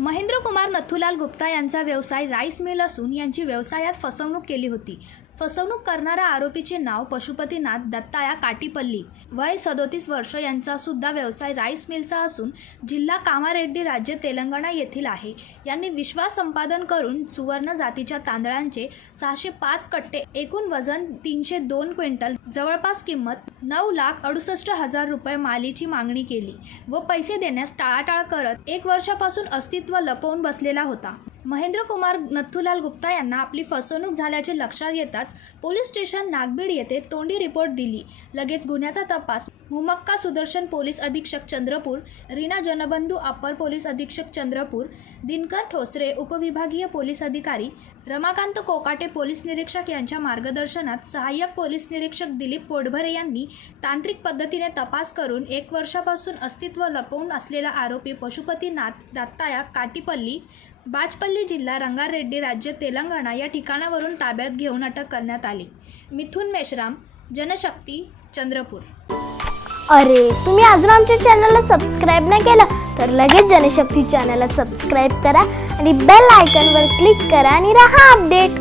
महेंद्र कुमार नथुलाल गुप्ता यांचा व्यवसाय rice mill असून यांची व्यवसायात फसवणूक केली होती. फसवणूक करणाऱ्या आरोपीचे नाव पशुपतीनाथ दत्ताया काटीपल्ली. वय सदोतीस वर्ष यांचा सुद्धा व्यवसाय राईस मिलचा असून जिल्हा कामारेड्डी राज्य तेलंगणा येथील आहे. यांनी विश्वास संपादन करून सुवर्ण जातीच्या तांदळांचे सहाशे पाच कट्टे एकूण वजन तीनशे दोन क्विंटल जवळपास किंमत नऊ लाख अडुसष्ट हजार रुपये मालीची मागणी केली व पैसे देण्यास टाळाटाळ करत एक वर्षापासून अस्तित्व लपवून बसलेला होता. महेंद्र कुमार नथुलाल गुप्ता यांना आपली फसवणूक झाल्याचे लक्षात येताच पोलीस स्टेशन नागबीड येथे तोंडी रिपोर्ट दिली. लगेच गुन्ह्याचा तपास. मुमक्का सुदर्शन पोलीस अधीक्षक चंद्रपूर रीना जनबंधू अप्पर पोलीस अधीक्षक चंद्रपूर दिनकर ठोसरे उपविभागीय पोलीस अधिकारी रमाकांत कोकाटे पोलीस निरीक्षक यांच्या मार्गदर्शनात सहाय्यक पोलीस निरीक्षक दिलीप पोटभरे यांनी तांत्रिक पद्धतीने तपास करून एक वर्षापासून अस्तित्व लपवून असलेला आरोपी पशुपतीनाथ दत्ताया काटीपल्ली बाजपल्ली जिल्हा रंगारेड्डी राज्य तेलंगणा या ठिकाणावरून ताब्यात घेऊन अटक करण्यात आली. मिथुन मेश्राम जनशक्ती चंद्रपूर. अरे तुम्ही अजून आमच्या चॅनलला सबस्क्राईब नाही केलं तर लगेच जनशक्ती चॅनलला सबस्क्राईब करा आणि बेल आयकॉनवर क्लिक करा आणि राहा अपडेट